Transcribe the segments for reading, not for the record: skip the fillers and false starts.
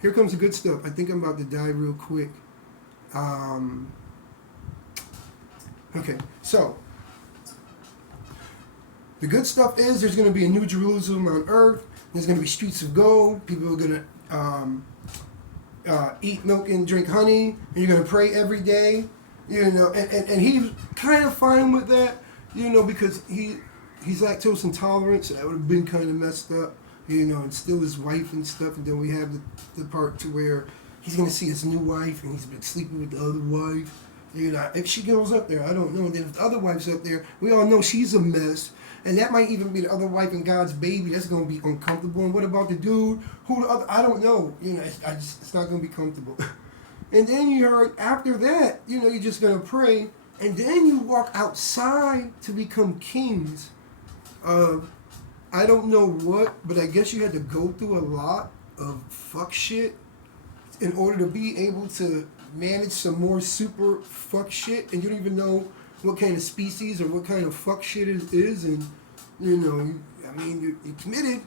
here comes the good stuff. I think I'm about to die real quick. Okay, so the good stuff is there's going to be a new Jerusalem on earth. There's going to be streets of gold. People are going to eat milk and drink honey. And you're going to pray every day. You know, and he's kind of fine with that, you know, because he's lactose intolerant, so that would have been kind of messed up, you know, and still his wife and stuff. And then we have the part to where he's going to see his new wife and he's been sleeping with the other wife. You know, if she goes up there, I don't know. And then if the other wife's up there, we all know she's a mess. And that might even be the other wife and God's baby. That's going to be uncomfortable. And what about the dude? Who the other? I don't know. You know, it's not going to be comfortable. And then you heard after that, you know, you're just going to pray. And then you walk outside to become kings of, I don't know what, but I guess you had to go through a lot of fuck shit in order to be able to manage some more super fuck shit. And you don't even know what kind of species or what kind of fuck shit it is. And, you know, I mean, you committed.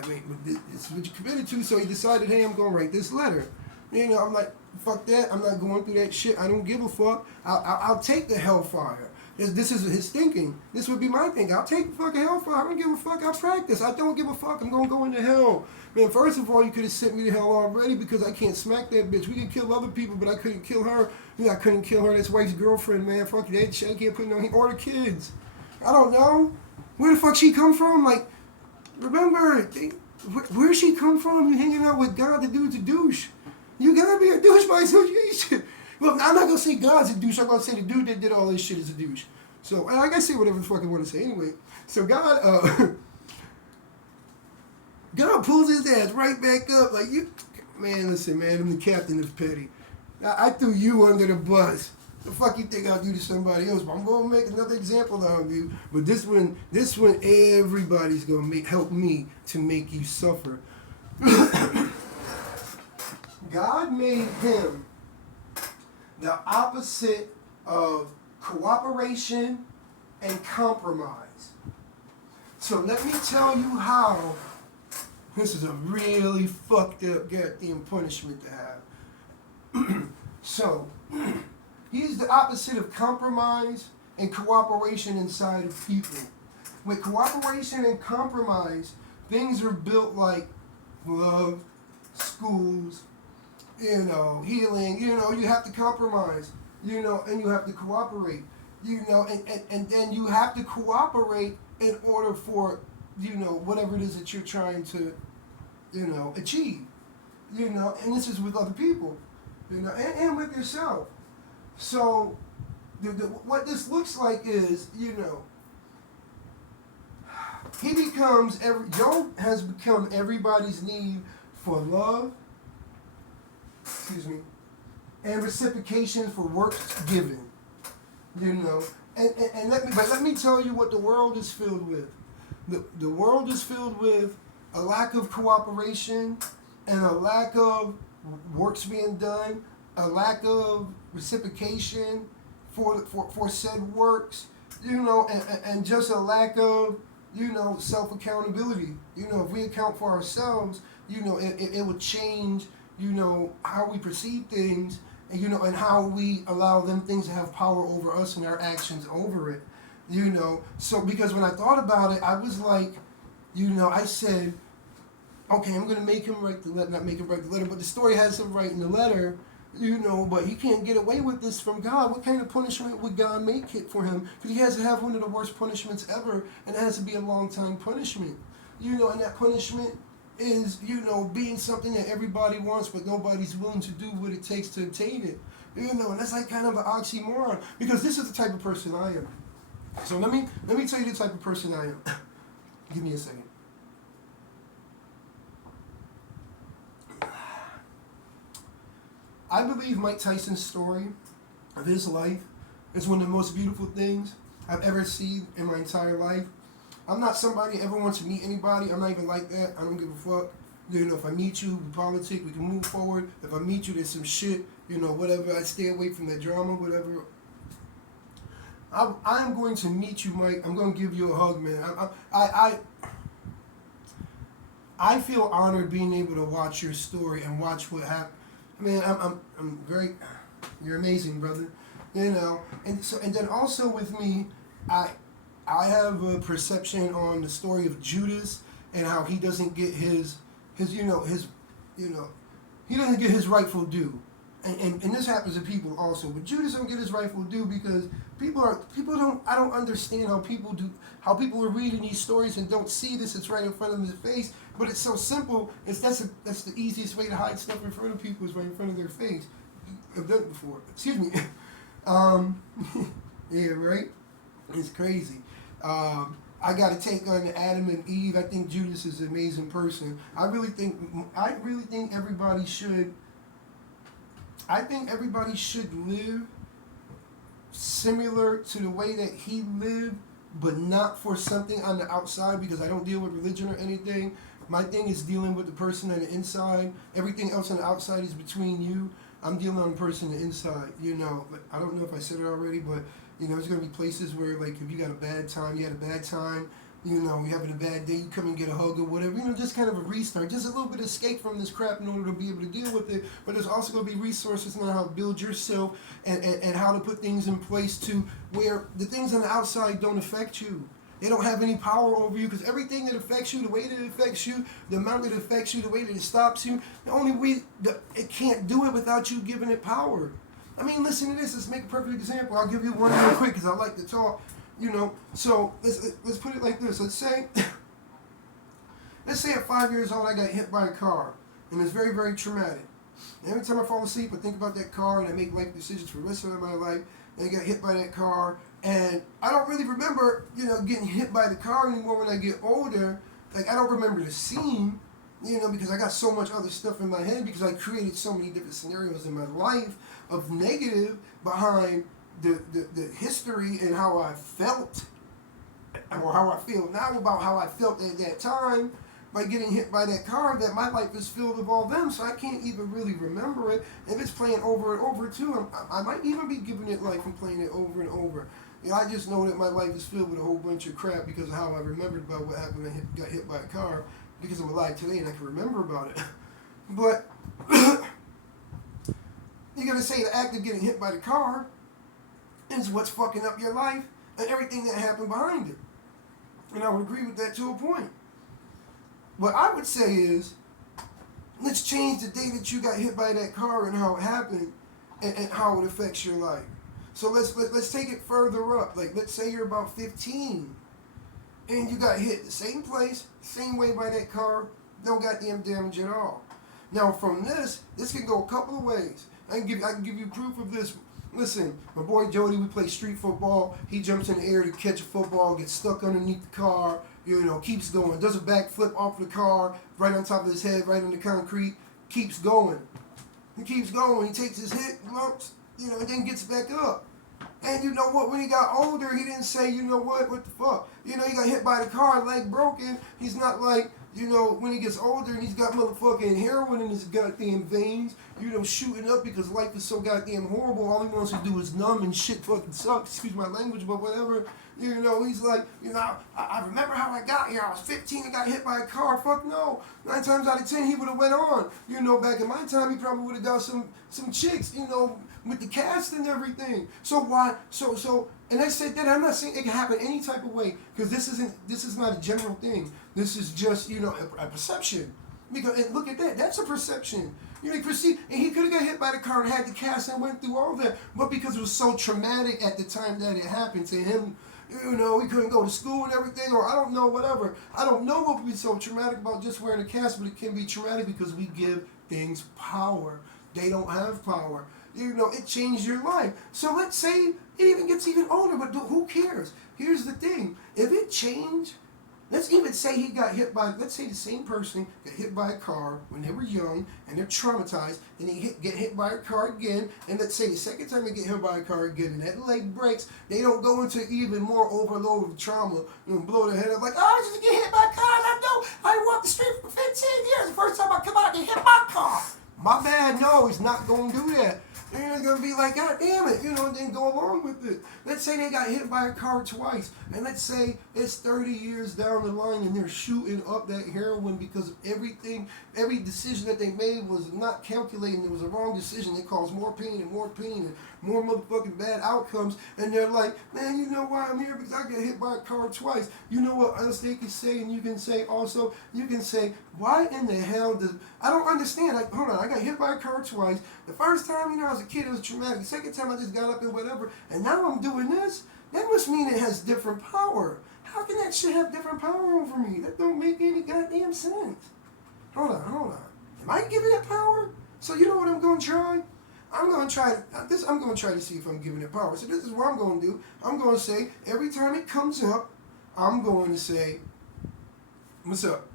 I mean, this is what you committed to. So you decided, hey, I'm going to write this letter. You know, I'm like, fuck that. I'm not going through that shit. I don't give a fuck. I'll take the hellfire. This is his thinking. This would be my thing. I'll take the fucking hellfire. I don't give a fuck. I'll practice. I don't give a fuck. I'm going to go into hell. Man, first of all, you could have sent me to hell already because I can't smack that bitch. We can kill other people, but I couldn't kill her. You know, I couldn't kill her. That's wife's girlfriend, man. Fuck that shit. I can't put no... Or the kids. I don't know. Where the fuck she come from? Like, remember, where she come from? You hanging out with God, the dude's a douche. You gotta be a douche by association. Well, I'm not gonna say God's a douche. I'm gonna say the dude that did all this shit is a douche. So I gotta say whatever the fuck I want to say anyway. So God, God pulls his ass right back up like you. Man, listen, man, I'm the captain of petty. I threw you under the bus. The fuck you think I'll do to somebody else? But I'm gonna make another example out of you. But this one, everybody's gonna help me to make you suffer. God made him the opposite of cooperation and compromise. So let me tell you how this is a really fucked up goddamn punishment to have. So, he's the opposite of compromise and cooperation inside of people. With cooperation and compromise, things are built like love, schools, you know, healing, you know, you have to compromise, you know, and you have to cooperate, you know, and then you have to cooperate in order for, you know, whatever it is that you're trying to, you know, achieve, you know, and this is with other people, you know, and with yourself. So, what this looks like is, you know, Job has become everybody's need for love, and reciprocation for works given, you know, and let me tell you what the world is filled with. The world is filled with a lack of cooperation and a lack of works being done, a lack of reciprocation for said works, you know, and just a lack of, you know, self-accountability. You know, if we account for ourselves, you know, it will change, you know, how we perceive things, and, you know, and how we allow them things to have power over us and our actions over it, you know. So, because when I thought about it, I was like, you know, I said, okay, I'm going to make him write the letter, not make him write the letter, but the story has him writing the letter, you know, but he can't get away with this from God. What kind of punishment would God make it for him? Because he has to have one of the worst punishments ever, and it has to be a long-time punishment, you know, and that punishment is, you know, being something that everybody wants, but nobody's willing to do what it takes to obtain it. You know, and that's like kind of an oxymoron, because this is the type of person I am. So let me tell you the type of person I am. Give me a second. I believe Mike Tyson's story of his life is one of the most beautiful things I've ever seen in my entire life. I'm not somebody that ever wants to meet anybody. I'm not even like that. I don't give a fuck. You know, if I meet you, we politic, we can move forward. If I meet you, there's some shit, you know, whatever. I stay away from that drama, whatever. I'm going to meet you, Mike. I'm going to give you a hug, man. I feel honored being able to watch your story and watch what happened. I mean, I'm very, you're amazing, brother. You know, and then also with me, I I have a perception on the story of Judas and how he doesn't get his you know he doesn't get his rightful due. And this happens to people also, but Judas don't get his rightful due because people don't I don't understand how people are reading these stories and don't see this. It's right in front of their face, but it's so simple. That's the easiest way to hide stuff in front of people is right in front of their face. I've done it before. Excuse me. um, yeah, right. It's crazy. I got to take on Adam and Eve. I think Judas is an amazing person. I really think everybody should. I think everybody should live similar to the way that he lived, but not for something on the outside because I don't deal with religion or anything. My thing is dealing with the person on the inside. Everything else on the outside is between you. I'm dealing on the person on the inside, But I don't know if I said it already, but, there's going to be places where, like, if you got a bad time, you had a bad time, you're having a bad day, you come and get a hug or whatever, just kind of a restart, just a little bit of escape from this crap in order to be able to deal with it. But there's also going to be resources on how to build yourself and how to put things in place to where the things on the outside don't affect you. They don't have any power over you because everything that affects you, the way that it affects you, the amount that it affects you, the way that it stops you, the only way it can't do it without you giving it power. I mean, listen to this. Let's make a perfect example. I'll give you one real quick because I like to talk. So let's put it like this. Let's say at 5 years old I got hit by a car, and it's very, very traumatic. And every time I fall asleep, I think about that car, and I make life decisions for the rest of my life. And I got hit by that car, and I don't really remember, getting hit by the car anymore when I get older. Like, I don't remember the scene, because I got so much other stuff in my head because I created so many different scenarios in my life of negative behind the history and how I felt, or how I feel now about how I felt at that time by getting hit by that car, that my life is filled with all them, so I can't even really remember it. If it's playing over and over too, I might even be giving it life and playing it over and over. I just know that my life is filled with a whole bunch of crap because of how I remembered about what happened when I got hit by a car, because I'm alive today and I can remember about it. But you're going to say the act of getting hit by the car is what's fucking up your life and everything that happened behind it. And I would agree with that to a point. What I would say is, let's change the day that you got hit by that car and how it happened and how it affects your life. So let's take it further up. Like, let's say you're about 15 and you got hit the same place, same way by that car, no goddamn damage at all. Now from this can go a couple of ways. I can give you proof of this. Listen, my boy Jody, we play street football. He jumps in the air to catch a football, gets stuck underneath the car, keeps going, does a backflip off the car, right on top of his head, right on the concrete, keeps going. He keeps going, he takes his hit, lumps, and then gets back up. And you know what, when he got older, he didn't say, what the fuck? He got hit by the car, leg broken. He's not like, when he gets older and he's got motherfucking heroin in his goddamn veins, shooting up because life is so goddamn horrible. All he wants to do is numb and shit fucking sucks. Excuse my language, but whatever. He's like, I remember how I got here. I was 15 and got hit by a car. Fuck no. 9 times out of 10, he would have went on. Back in my time, he probably would have got some chicks, with the cast and everything. So why? And I said that I'm not saying it can happen any type of way because this is not a general thing. This is just a perception. Because and look at that. That's a perception. He perceived, and he could have got hit by the car and had the cast and went through all that, but because it was so traumatic at the time that it happened to him. He couldn't go to school and everything, or I don't know, whatever. I don't know what would be so traumatic about just wearing a cast, but it can be traumatic because we give things power. They don't have power. It changed your life. So let's say it even gets even older, but who cares? Here's the thing. If it changed, let's even say he got hit by, let's say the same person got hit by a car when they were young and they're traumatized, and they get hit by a car again, and let's say the second time they get hit by a car again and that leg breaks, they don't go into even more overload of trauma, blow their head up like, oh, I just get hit by a car, I know, I walked the street for 15 years, the first time I come out, they hit my car. My bad, no, he's not going to do that. And it's gonna be like, God damn it, and then go along with it. Let's say they got hit by a car twice, and let's say it's 30 years down the line and they're shooting up that heroin because every decision that they made was not calculating. It was a wrong decision. It caused more pain and more motherfucking bad outcomes. And they're like, man, you know why I'm here? Because I got hit by a car twice. You know what else they can say? And you can say also, why in the hell does, I don't understand. Like, hold on, I got hit by a car twice. The first time, I was a kid, it was traumatic. The second time I just got up and whatever. And now I'm doing this. That must mean it has different power. How can that shit have different power over me? That don't make any goddamn sense. Hold on. Am I giving it power? So you know what I'm going to try? I'm going to try to see if I'm giving it power. So this is what I'm going to do. I'm going to say, every time it comes up, I'm going to say, what's up?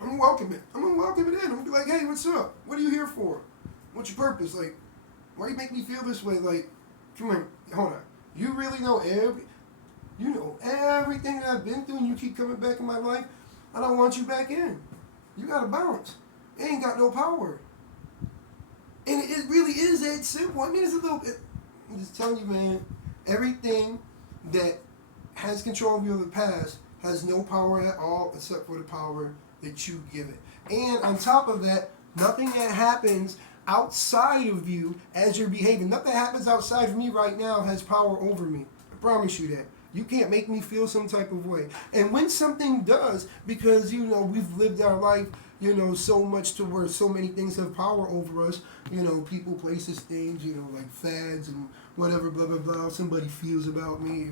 I'm going to welcome it. I'm going to welcome it in. I'm going to be like, hey, what's up? What are you here for? What's your purpose? Like, why you make me feel this way? Like, come on, hold on. You really know everything that I've been through, and you keep coming back in my life. I don't want you back in. You got to bounce. It ain't got no power. And it really is that simple. I mean, it's a little bit. I'm just telling you, man. Everything that has control of you in the past has no power at all except for the power that you give it. And on top of that, nothing that happens outside of you as you're behaving, nothing that happens outside of me right now has power over me. I promise you that. You can't make me feel some type of way. And when something does, because, we've lived our life, so much to where so many things have power over us, people, places, things, like fads and whatever, blah, blah, blah, somebody feels about me,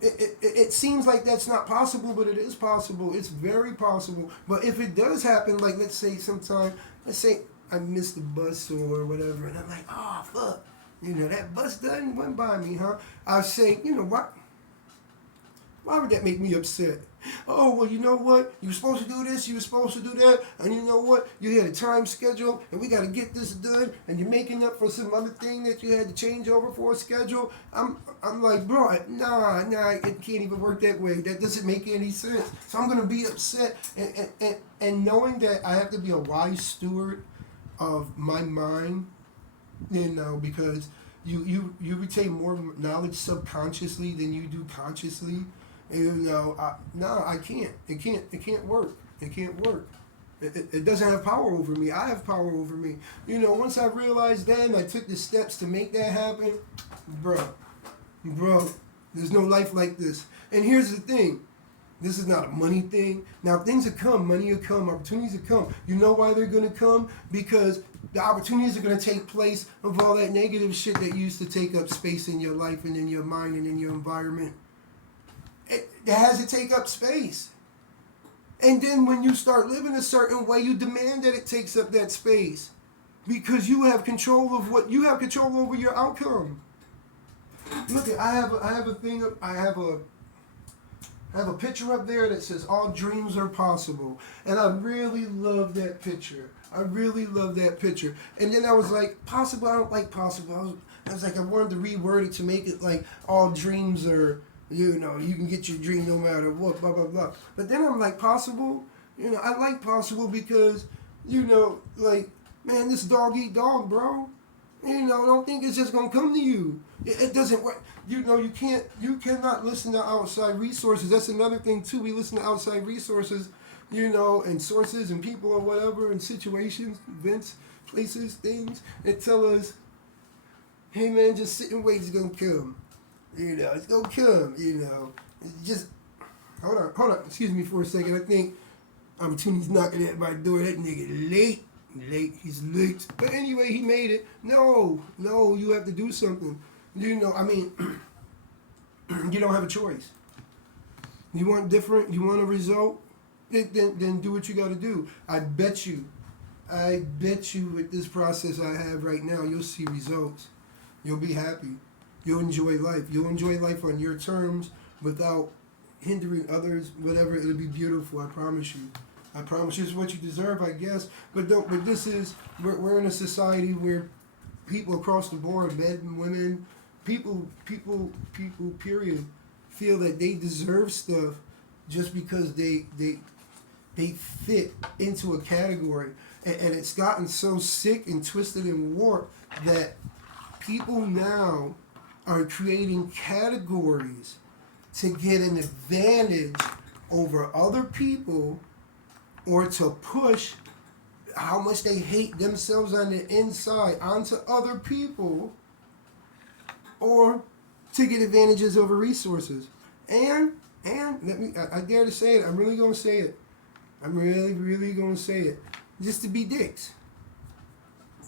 It seems like that's not possible, but it is possible. It's very possible. But if it does happen, like let's say I missed the bus or whatever, and I'm like, oh, fuck. That bus done went by me, huh? I'll say, what? Why would that make me upset? Oh, well, you know what? You were supposed to do this, you were supposed to do that, and you know what? You had a time schedule, and we got to get this done, and you're making up for some other thing that you had to change over for a schedule. I'm like, bro, nah, it can't even work that way. That doesn't make any sense. So I'm going to be upset, and knowing that I have to be a wise steward of my mind, because you retain more knowledge subconsciously than you do consciously. I can't. It can't work. It can't work. It doesn't have power over me. I have power over me. Once I realized that and I took the steps to make that happen, bro, there's no life like this. And here's the thing. This is not a money thing. Now, things will come. Money will come. Opportunities will come. You know why they're going to come? Because the opportunities are going to take place of all that negative shit that used to take up space in your life and in your mind and in your environment. It has to take up space. And then when you start living a certain way, you demand that it takes up that space. Because you have control over your outcome. Look, I have a picture up there that says all dreams are possible. And I really love that picture. And then I was like, possible, I don't like possible. I was like, I wanted to reword it to make it like all dreams are, you can get your dream no matter what, blah, blah, blah. But then I'm like, possible, I like possible because, man, this dog eat dog, bro. Don't think it's just going to come to you. It doesn't work. You cannot listen to outside resources. That's another thing too. We listen to outside resources, and sources and people or whatever, and situations, events, places, things that tell us, hey man, just sit and wait, it's gonna come. It's gonna come, It's just hold on, excuse me for a second. I think Opportunity's knocking at my door. That nigga he's late. But anyway, he made it. No, you have to do something. You don't have a choice. You want different, you want a result, then do what you got to do. I bet you with this process I have right now, you'll see results. You'll be happy. You'll enjoy life. You'll enjoy life on your terms without hindering others, whatever. It'll be beautiful, I promise you. I promise you it's what you deserve, I guess. But we're in a society where people across the board, men and women, people, period, feel that they deserve stuff just because they they fit into a category, and it's gotten so sick and twisted and warped that people now are creating categories to get an advantage over other people, or to push how much they hate themselves on the inside onto other people, or to get advantages over resources. And I dare to say it, I'm really gonna say it. I'm really gonna say it. Just to be dicks.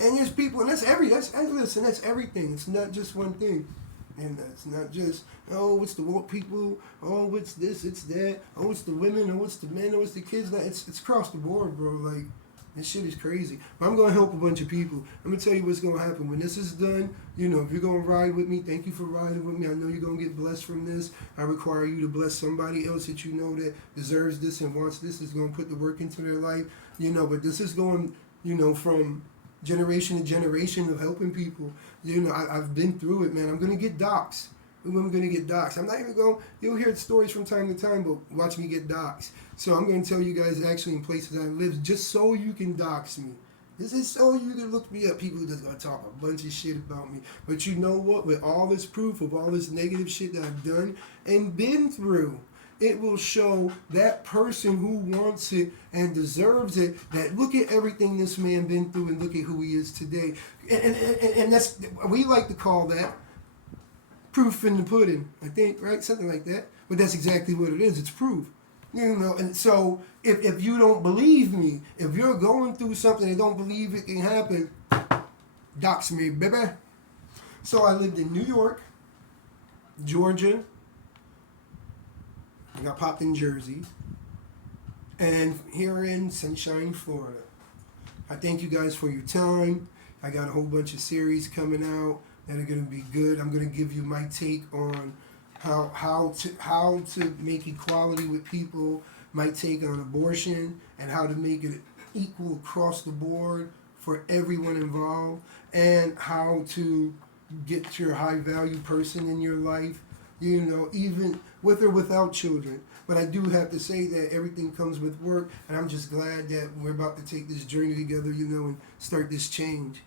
And there's people, and listen, that's everything. It's not just one thing. And it's not just, oh, it's the woke people, oh, it's this, it's that, oh, it's the women, oh, it's the men, oh, it's the kids. It's across the board, bro. Like, this shit is crazy. But I'm going to help a bunch of people. I'm going to tell you what's going to happen. When this is done, you know, if you're going to ride with me, thank you for riding with me. I know you're going to get blessed from this. I require you to bless somebody else that you know that deserves this and wants this, is going to put the work into their life. You know, but this is going, you know, from generation to generation of helping people. You know, I've been through it, man. I'm going to get doxxed. I'm going to get doxxed. I'm not even going, you'll hear stories from time to time, but watch me get doxxed. So I'm going to tell you guys actually in places I live, just so you can dox me. This is so you can look me up. People are just going to talk a bunch of shit about me. But you know what? With all this proof of all this negative shit that I've done and been through, it will show that person who wants it and deserves it that look at everything this man been through and look at who he is today. And that's, we like to call that proof in the pudding, I think, right? Something like that. But that's exactly what it is. It's proof. You know, and so if you don't believe me, if you're going through something and don't believe it can happen, dox me, baby. So I lived in New York, Georgia, I got popped in Jersey, and here in Sunshine, Florida. I thank you guys for your time. I got a whole bunch of series coming out that are going to be good. I'm going to give you my take on how to make equality with people, my take on abortion, and how to make it equal across the board for everyone involved, and how to get your high value person in your life, you know, even with or without children. But I do have to say that everything comes with work, and I'm just glad that we're about to take this journey together, you know, and start this change.